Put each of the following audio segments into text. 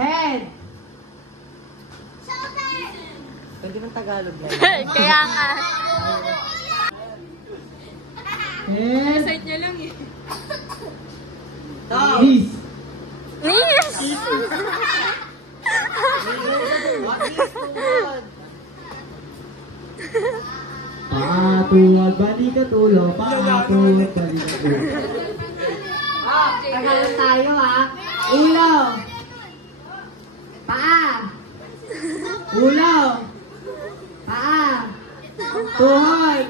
Head. Pwede ng Tagalog lang. Kaya nga. Head. Side niya lang eh. Knees. Knees! Patuwag, balikat ulo. Patuwag, balikat ulo. Tagalog tayo ha. Ulo. Paa. Ulo. Paa. Tuhod.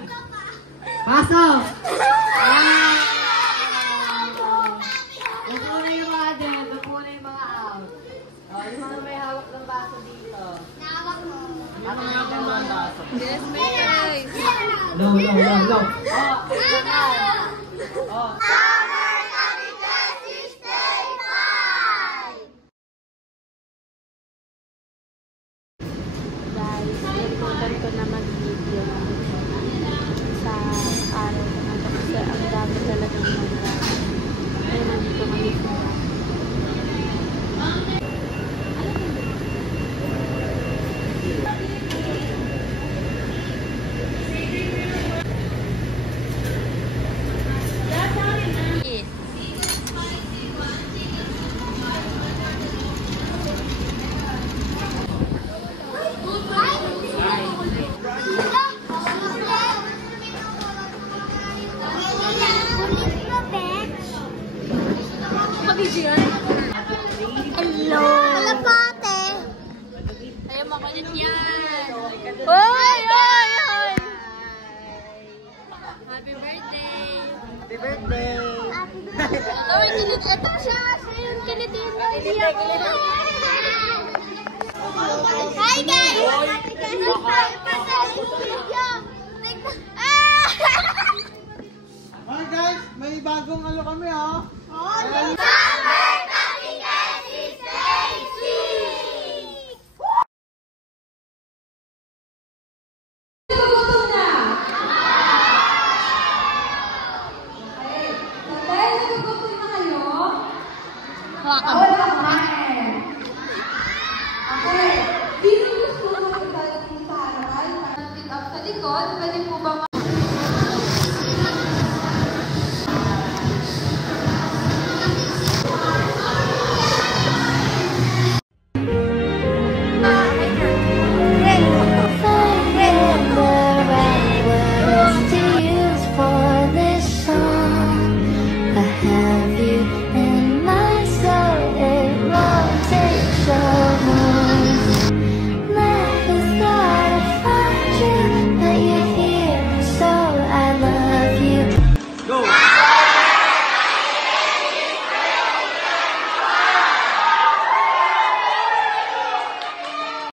Paso. Napuna yung mga dyan. Napuna yung mga out. Yung mga may hawak ng baso dito. Hawak mo. Hawak yung dalawang baso. Yes, May! No. Guys, nalimutan ko na mag-video sa araw na ito kasi ang dami talagang mga ay nandito kami sa hello! Kalapate! Ayaw makulit yan! Oy! Happy birthday! Happy birthday! Oy, kilit! Ito siya! Siya yung kilitin mo! Hi guys! Hi guys! May bagong ano kami ha!